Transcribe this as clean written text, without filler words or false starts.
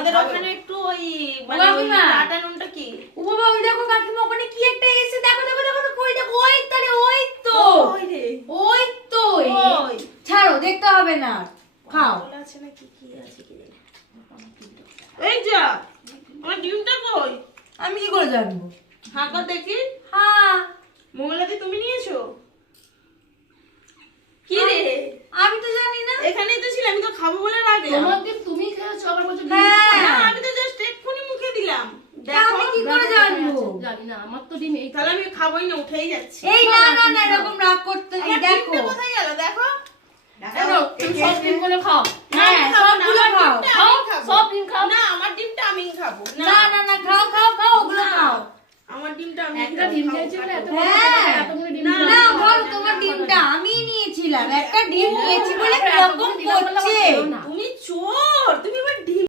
আমাদের ওখানে একটু ওই মানে আটা নুনটা কি ও বাবা ওই দেখো কাকিমা ওখানে কি একটা এসে দেখো দেখো দেখো ওই দেখো ওই তো ওই তো ছাড়ো দেখতে হবে না খাও আছে না কি কি আছে কি এই যা আমার ডিমটা কই আমি কি করে জানবো হ্যাঁ কর দেখি হ্যাঁ মঙ্গলাদি তুমি নিয়েছো কি রে আমি তো জানি না এখানেই তো ছিল আমি তো খাবো বলে রাখলাম তোমাকে তুমি খেয়েছো আবার বলছো হ্যাঁ না আমি তো জাস্ট এক্ষুনি মুখে দিলাম আমি কি করে জানবো জানি না আমার তো ডিম এই তাহলে আমি খাবোই না উঠেই যাচ্ছি এই না না না এরকম রাগ করতে নেই আমার দেখো ডিমটা কোথায় গেল দেখো দেখো তুমি সব ডিম করে খাও হ্যাঁ সবগুলো খাও খাও সব ডিম খাও না আমার ডিমটা আমি খাবো না না না খাও খাও খাও ওগুলো খাও আমার ডিমটা আমি একটা ডিম খেয়েছি বলে এত হ্যাঁ এতগুলো ডিম না না ধরো তোমার ডিমটা আমি নিয়েছিলাম একটা ডিম নিয়েছি বলে কিরকম করছে তুমি চোর তুমি আবার ডিম